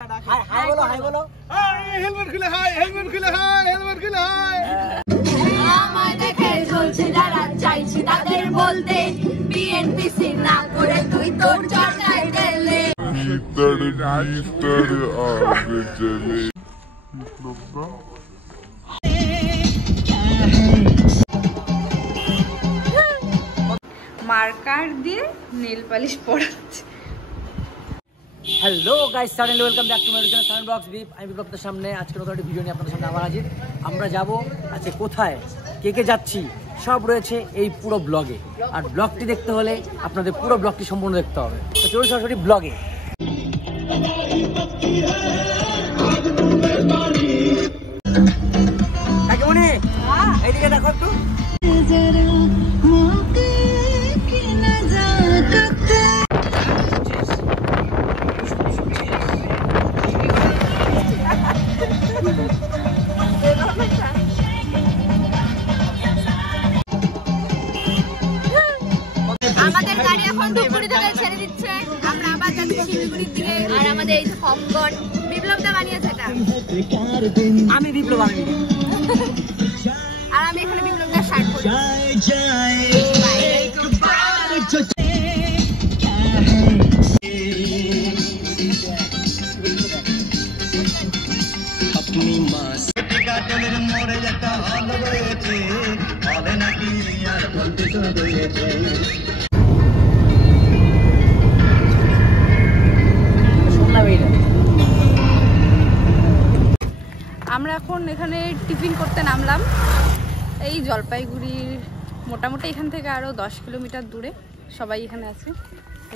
High বলো high বলো helmet খুলে হাই হেলমেট খুলে হাই হেলমেট খুলে হাই আমায় দেখে ঝলছে যারা চাইছি তাদের বলতে বিএনপিসি না করে তুই তোর চরকায় ঢেলে আগে চলে মার্কার দিয়ে নেল পালিশ পড়াচ্ছে। Hello guys, suddenly welcome back to my channel sound box beep. আমি বিপ্লবের সামনে আজকে নতুন একটা ভিডিও নিয়ে আপনাদের সামনে আবার হাজির। আমরা যাব আজকে কোথায়, কে কে যাচ্ছি, সব রয়েছে এই পুরো ব্লগে। আর ব্লগটি দেখতে হলে আপনাদের পুরো ব্লগটি সম্পূর্ণ দেখতে হবে। তো চলুন সরাসরি ব্লগে। কাকিমণি এইদিকে দেখো একটু। আমাদের গাড়ি এখন ধূপগুড়ি থেকে ছেড়ে দিচ্ছে, আমরা আবার যাচ্ছি শিলিগুড়ির দিকে। আর আমাদের এই পপকর্ন বিপ্লব দা বানিয়েছে, এটা আমি বিপ্লব বানিয়ে, আর আমি এখানে বিপ্লব দা শার্ট পরে। আমরা এখন এখানে টিফিন করতে নামলাম। এই জলপাইগুড়ির মোটামুটি এখান থেকে আরো 10 কিলোমিটার দূরে সবাই এখানে আছে।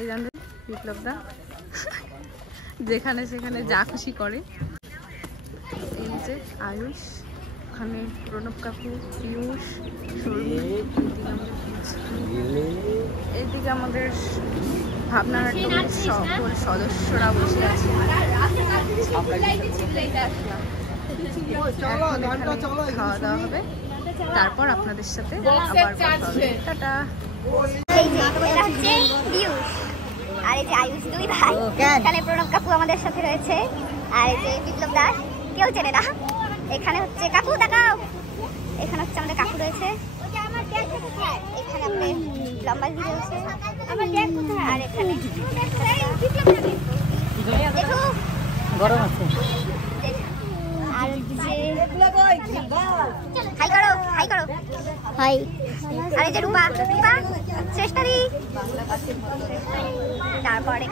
এই জন্য বিপ্লব দা যেখানে সেখানে যা খুশি করে। এই যে আয়ুষ, ওখানে প্রণব কাকু, পিয়ুষ, এইদিকে আমাদের ভাবনার সকল সদস্যরা বসে আছে। খাওয়া দাওয়া হবে, তারপর আপনাদের সাথে আবার কথা হবে। টাটা। আর এই যে আয়ুষ দুই ভাই, এখানে প্রণব কাকু আমাদের সাথে রয়েছে, আর এই যে বিপ্লব দাস কেউ চেনে না। এখানে হচ্ছে কাকু দেখাও, এখানে হচ্ছে আমাদের কাকু রয়েছে, এখানে আমাদের লম্বা ভিড় রয়েছে, আর এখানে দেখো গরম আছে। আর হাই করো হাই করো হাই। আর এই যে রূপা রূপা শ্রেষ্ঠাদি, তারপরে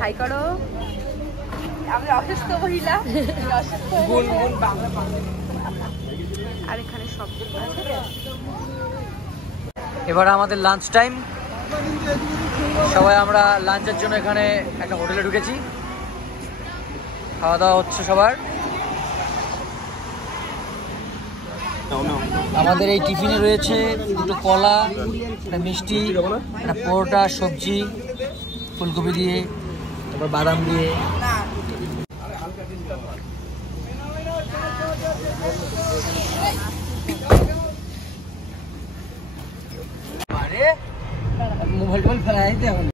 হাই করো। আমি অসুস্থ মহিলা, আর এখানে সব এবার আমাদের লাঞ্চ টাইম। সবাই আমরা লাঞ্চের জন্য এখানে একটা হোটেলে ঢুকেছি, খাওয়া দাওয়া হচ্ছে সবার। আমাদের এই টিফিনে রয়েছে দুটো কলা, একটা মিষ্টি, একটা পরোটা, সবজি, ফুলকপি দিয়ে, তারপর বাদাম দিয়ে। মোবাইল টোবাইল ফেলা যাইতে এখন।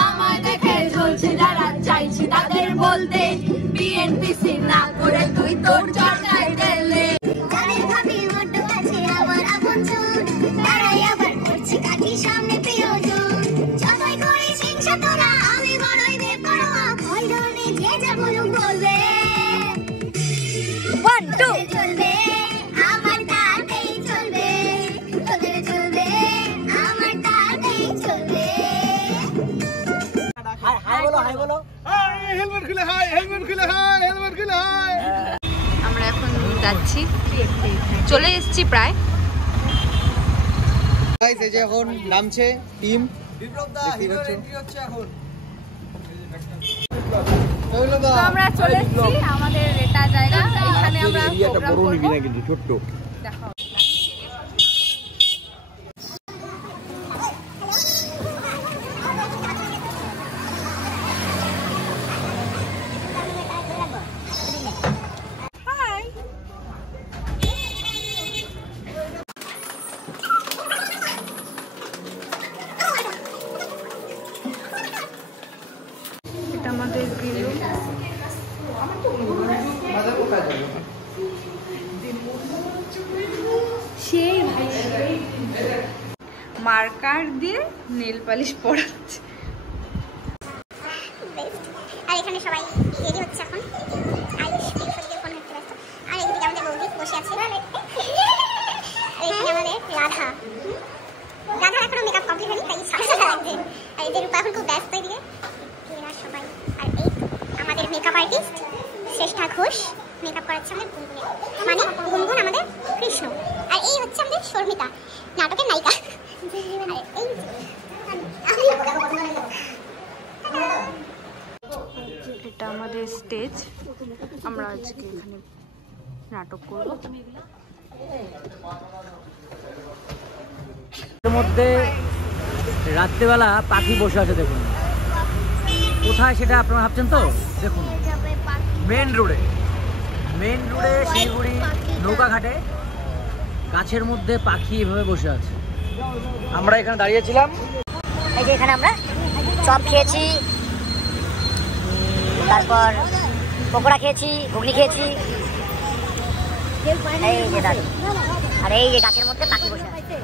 আমায় দেখে ঝলছে যারা চাইছি তাদের বলতে বিএনপিসি না করে তুই তোর চরকায় ঢেলে। হাই বলো হাই বলো হেলমেট খুলে হাই হেলমেট খুলে হাই হেলমেট খুলে হাই। আমরা এখন যাচ্ছি, চলে এসেছি প্রায়। গাইস এই যে এখন নামছে টিম বিপ্লব দা হিরো এন্ট্রি হচ্ছে এখন। তো আমরা চলে এসেছি আমাদের এটা জায়গা, এখানে আমরা প্রোগ্রাম করব। কিন্তু ছোট্ট দেখা হবে। এটা আমাদের গৃহ। সেই মার্কার দিয়ে নেল পালিশ পরাচ্ছে। আর এখানে সবাই রেডি হচ্ছে এখন। আয়ুষ বিশ্বজিৎ ফোন করতে ব্যস্ত। আর এদিকে আমাদের বৌদি বসে আছে। আর এখানে আমাদের রাধা। রাধার এখনো মেকআপ কমপ্লিট হয়নি, তাই সারা সারা লাগছে। আর এদের রূপা এখন খুব ব্যস্ত এদিকে। এরা সবাই। আর এই আমাদের মেকআপ আর্টিস্ট শ্রেষ্ঠা ঘোষ মেকআপ করাচ্ছে আমাদের গুনগুনে। মানে গুনগুন আমাদের কৃষ্ণ। আর এই হচ্ছে আমাদের শর্মিতা, নাটকের নায়িকা। এটা আমাদের স্টেজ, আমরা আজকে এখানে নাটক করব। এর মধ্যে রাত্রেবেলা পাখি বসে আছে, দেখুন কোথায় সেটা আপনারা ভাবছেন তো। দেখুন মেন রোডে শিলিগুড়ি নৌকাঘাটে গাছের মধ্যে পাখি এভাবে বসে আছে। আমরা এখানে দাঁড়িয়েছিলাম, এই যে এখানে আমরা চপ খেয়েছি, তারপর পকোড়া খেয়েছি, ঘুগনি খেয়েছি। এই যে দাঁড়িয়ে, আর এই যে গাছের মধ্যে পাখি বসে আছে।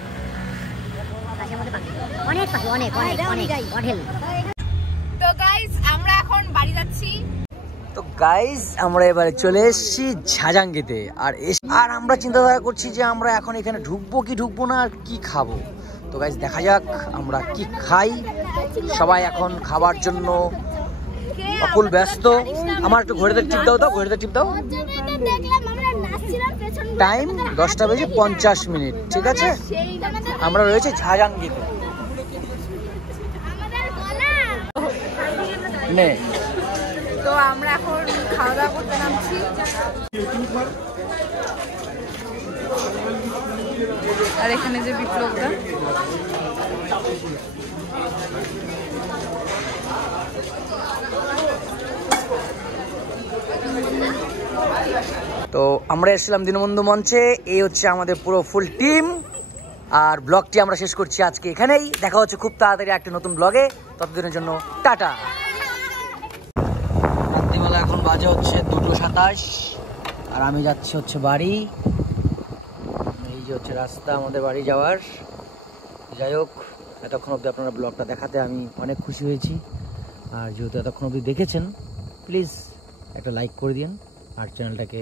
গাছের মধ্যে পাখি, অনেক পাখি, অনেক অনেক অনেক অঢেল। তো গাইস আমরা এখন বাড়ি যাচ্ছি। তো গাইজ আমরা এবারে চলে এসেছি ঝাজাঙ্গিতে। আর আমরা চিন্তাধারা করছি যে আমরা এখন এখানে ঢুকবো কি ঢুকবো না, আর কি খাবো। তো গাইজ দেখা যাক আমরা কি খাই। সবাই এখন খাবার জন্য অকুল ব্যস্ত। আমার একটু ঘড়িতে টিপ দাও তো, ঘড়িতে টিপ দাও। টাইম 10:50, ঠিক আছে। আমরা রয়েছে ঝাজাঙ্গিতে। নে তো আমরা এখন খাওয়া দাওয়া করতে নামছি। আর এখানে যে বিপ্লবদা, তো আমরা এসেছিলাম দীনবন্ধু মঞ্চে। এই হচ্ছে আমাদের পুরো ফুল টিম। আর ব্লগটি আমরা শেষ করছি আজকে এখানেই। দেখা হচ্ছে খুব তাড়াতাড়ি একটা নতুন ব্লগে। ততদিনের জন্য টাটা। রাত্রিবেলা এখন বাজে হচ্ছে 2:27 আর আমি যাচ্ছি হচ্ছে বাড়ি। এই যে হচ্ছে রাস্তা আমাদের বাড়ি যাওয়ার। যাই হোক, এতক্ষণ অবধি আপনারা ব্লগটা দেখাতে আমি অনেক খুশি হয়েছি। আর যেহেতু এতক্ষণ অবধি দেখেছেন, প্লিজ একটা লাইক করে দিন আর চ্যানেলটাকে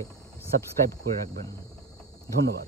সাবস্ক্রাইব করে রাখবেন। ধন্যবাদ।